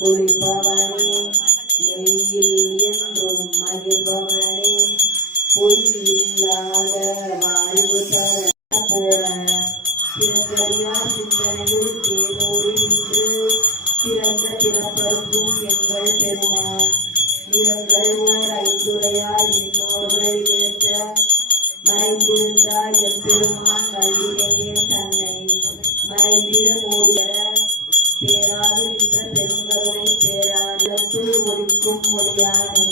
குளிப்பவனே நெய்யில் என்றும் மகிழ்பவனே பொய் இல்லாத வாழ்வு தர போல சிறந்தறியார் சிந்தனையில் தேனோடி நின்று சிறந்த திறப்பருக்கும் எங்கள் பெருமான் நிறங்கள் ஓர் ஐந்துடையால் இன்னோர்கள் ஏற்ற மறைந்திருந்தார் எம்பெருமான் கல்வியிலேயே தன்னை மறைந்திட ஓடிய பேராது நின்ற பெருங்கருணை பேராதற்குள் ஒழிக்கும் ஒளியானே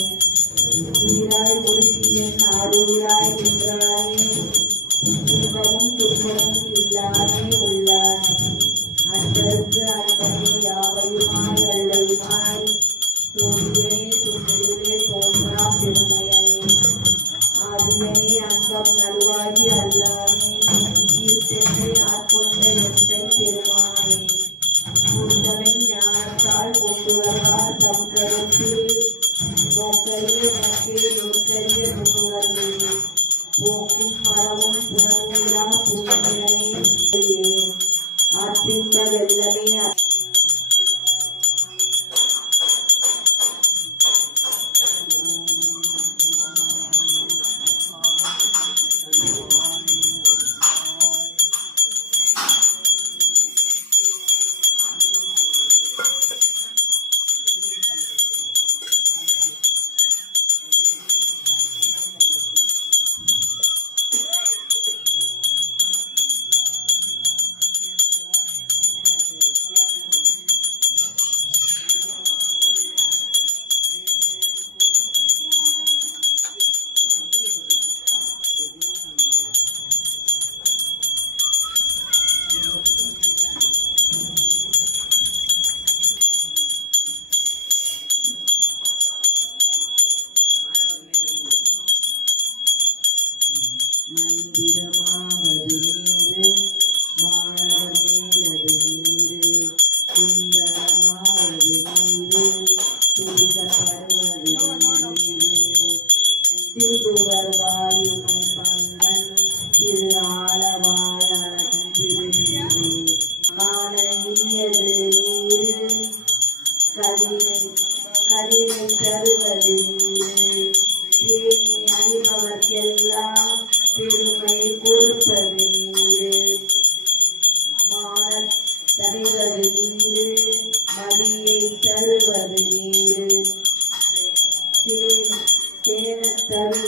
நீராய் ஒழுக்கியன் ஆடுகிறாய் நின்றானே இன்பமும் துன்பமும் இல்லாமே உள்ளானே அன்பருக்கு அன்பனே யாவையுமாய் அல்லையுமாய் தோன்றியனே துணிவிலே தோன்றா பெருமையனே ஆதியனே அன்பம் நடுவாகி அல்லாமே ஈர்த்தென்னை ஆட்கொண்ட எந்தை பெருமானே ஞானத்தால் கொண்டு வருவார் தம் கருத்தில் நோக்கரிய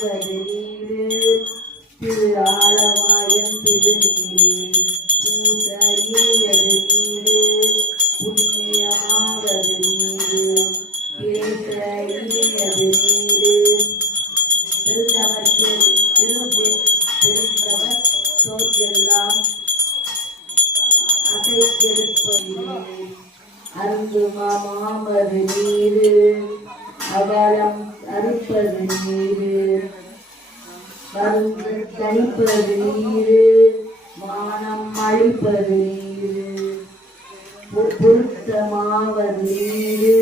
ஆழ்வது நீரு திரு ஆழமாயம் திருநீரு பூசையது நீரு புண்ணியமாவது நீரு பேசையது நீரு திருந்தவர் சோற்றெல்லாம் அசைத்திருப்பதிலே அருந்து மாமாவது நீரு அவலம் அறுப்பது நீரு மருந்து தணிப்பது நீரு மானம் அழிப்பது நீரு பொருத்தமாவது நீரு